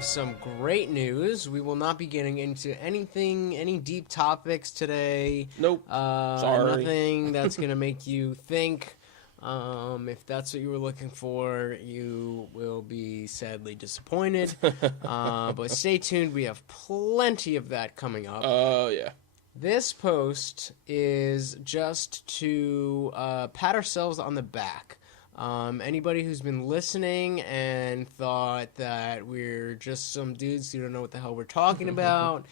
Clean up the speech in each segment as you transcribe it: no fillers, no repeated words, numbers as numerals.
Some great news. We will not be getting into any deep topics today. Nope. Sorry. Nothing that's going to make you think. If that's what you were looking for, you will be sadly disappointed. But stay tuned. We have plenty of that coming up. Oh, yeah. This post is just to pat ourselves on the back. Anybody who's been listening and thought that we're just some dudes who don't know what the hell we're talking about,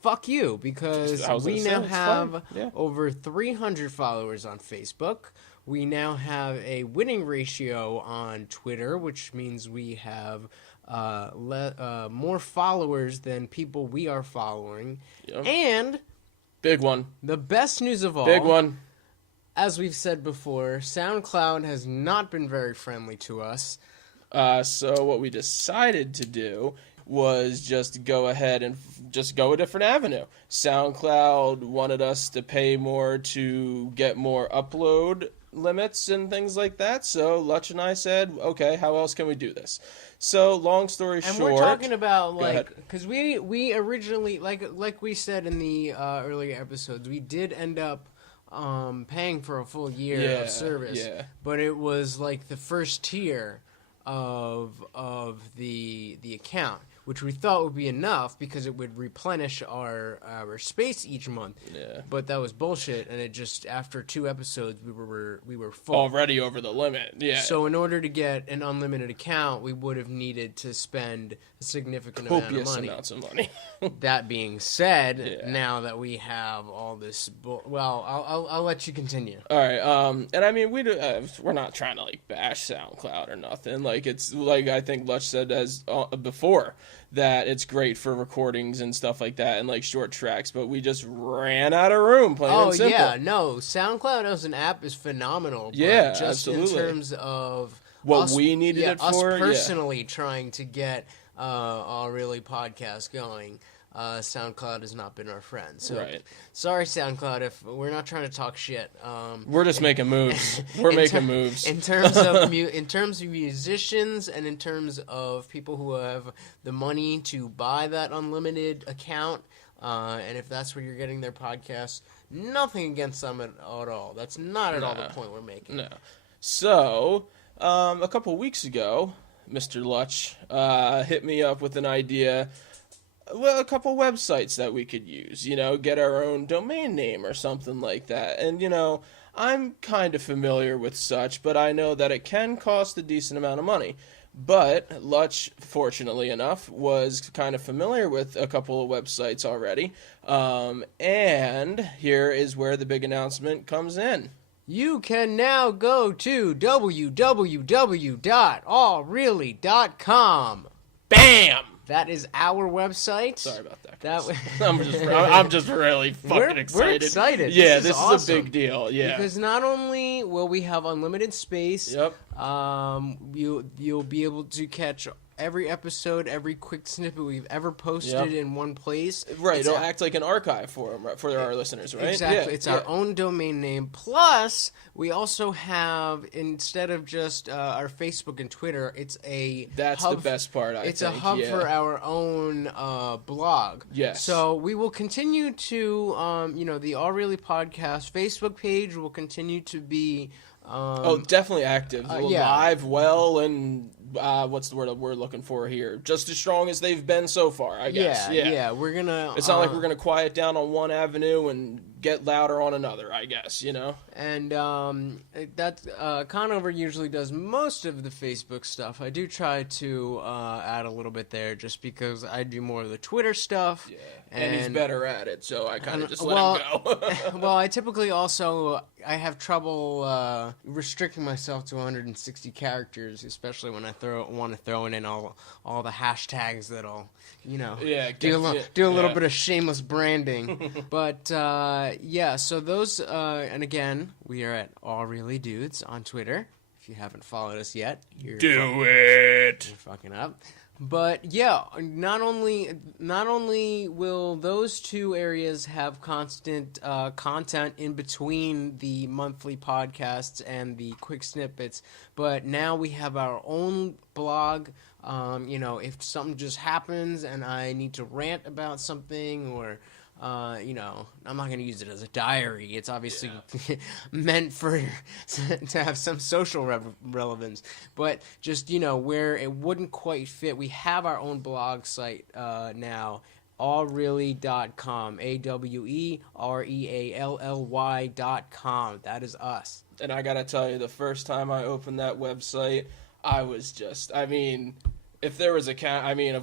fuck you, because we now have over 300 followers on Facebook. We now have a winning ratio on Twitter, which means we have more followers than people we are following. Yep. And big one. The best news of all. Big one. As we've said before, SoundCloud has not been very friendly to us. So what we decided to do was just go ahead and just go a different avenue. SoundCloud wanted us to pay more to get more upload limits and things like that. So Lutch and I said, okay, how else can we do this? So long story short, and we're talking about because we originally like we said in the earlier episodes, we did end up paying for a full year of service, but it was like the first tier of the account, which we thought would be enough because it would replenish our space each month. Yeah. But that was bullshit, and it just after 2 episodes we were full. Already over the limit. Yeah. So in order to get an unlimited account, we would have needed to spend a significant amount of money. Copious amounts of money. That being said, now that we have all this, I'll let you continue. All right. And I mean, we're not trying to bash SoundCloud or nothing. It's like I think Lutch said before that it's great for recordings and stuff like that and short tracks, but we just ran out of room. Plain and simple. Oh yeah, no. SoundCloud as an app is phenomenal. Yeah, just absolutely. In terms of what we needed it for, us personally trying to get AweReallyPodcast going. SoundCloud has not been our friend. So sorry, SoundCloud, if we're not trying to talk shit. We're just making moves. We're making moves. In terms of musicians and in terms of people who have the money to buy that unlimited account, and if that's where you're getting their podcasts, nothing against them at all. That's not at all the point we're making. No. So, a couple weeks ago, Mr. Lutch hit me up with an idea. Well, a couple websites that we could use, get our own domain name or something like that. And, I'm kind of familiar with such, but I know that it can cost a decent amount of money. But Lutch, fortunately enough, was kind of familiar with a couple of websites already. And here is where the big announcement comes in. You can now go to www.AweReally.com. Bam! That is our website. Sorry about that. I'm just really fucking excited. We're excited. Yeah, this is awesome. a big deal. Yeah, because not only will we have unlimited space, yep. You'll be able to catch every episode, every quick snippet we've ever posted in one place. Right, it'll act like an archive for our listeners, right? Exactly. It's our own domain name. Plus, we also have, instead of just our Facebook and Twitter, That's the best part, I think. It's a hub for our own blog. Yes. So we will continue to, the AweReallyPodcast Facebook page will continue to be... definitely active. Live, well, and what's the word we're looking for here? Just as strong as they've been so far, I guess. Yeah, we're gonna... It's not like we're gonna quiet down on one avenue and get louder on another, I guess, And Conover usually does most of the Facebook stuff. I do try to add a little bit there just because I do more of the Twitter stuff. Yeah, and he's better at it, so I kind of just let him go. Well, I typically also... I have trouble restricting myself to 160 characters, especially when I want to throw in all the hashtags that'll, do a little bit of shameless branding. But so those, and again, we are at AweReallyDudes on Twitter. If If you haven't followed us yet, Do it. You're fucking up. But yeah, not only will those two areas have constant content in between the monthly podcasts and the quick snippets, but now we have our own blog. If something just happens and I need to rant about something, or I'm not going to use it as a diary. It's obviously meant to have some social relevance. But just, where it wouldn't quite fit, we have our own blog site now, AweReally.com, AweReally.com. That is us. And I got to tell you, the first time I opened that website, I was if there was of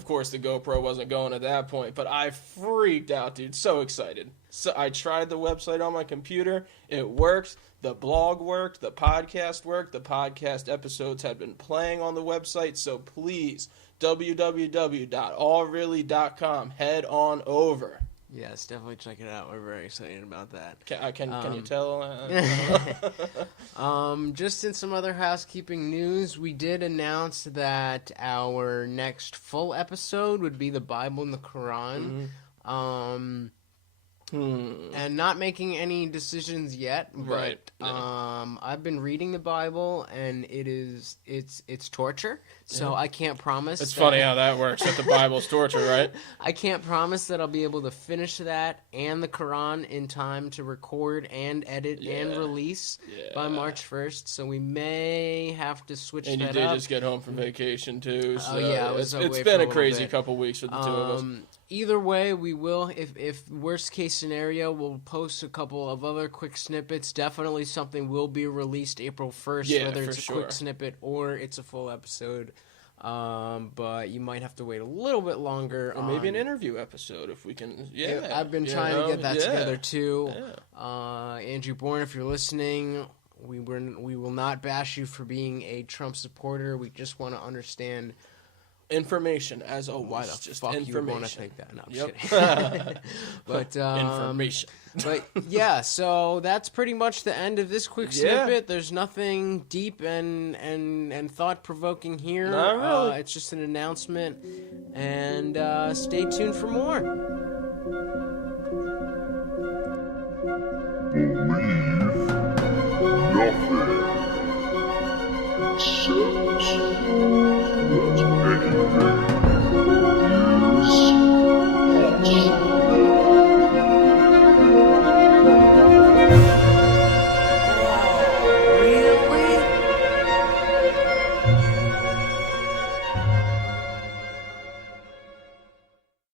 course the GoPro wasn't going at that point, but I freaked out, dude. So excited. So I tried the website on my computer. It worked. The blog worked. The podcast worked. The podcast episodes had been playing on the website. So please, www.allreally.com. Head on over. Yes, definitely check it out. We're very excited about that. Can you tell? Just in some other housekeeping news, we did announce that our next full episode would be the Bible and the Quran. Mm-hmm. And not making any decisions yet, but Right. I've been reading the Bible, and it's torture. So I can't promise. It's funny how that works. That the Bible's torture, right? I can't promise that I'll be able to finish that and the Quran in time to record and edit and release by March 1st. So we may have to switch that up. And you did just get home from vacation too. So it's been a crazy couple weeks with the two of us. Either way, we will, if worst case scenario, we'll post a couple of other quick snippets. Definitely something will be released April 1st, whether it's a quick snippet or it's a full episode. But you might have to wait a little bit longer. Or maybe an interview episode if we can. Yeah. I've been trying to get that together too. Yeah. Andrew Bourne, if you're listening, we will not bash you for being a Trump supporter. We just want to understand information, as always. Why the just fuck information. you want to take that? No, I'm just kidding. But information. But yeah, so that's pretty much the end of this quick snippet. There's nothing deep and thought provoking here. Not really. It's just an announcement, and stay tuned for more.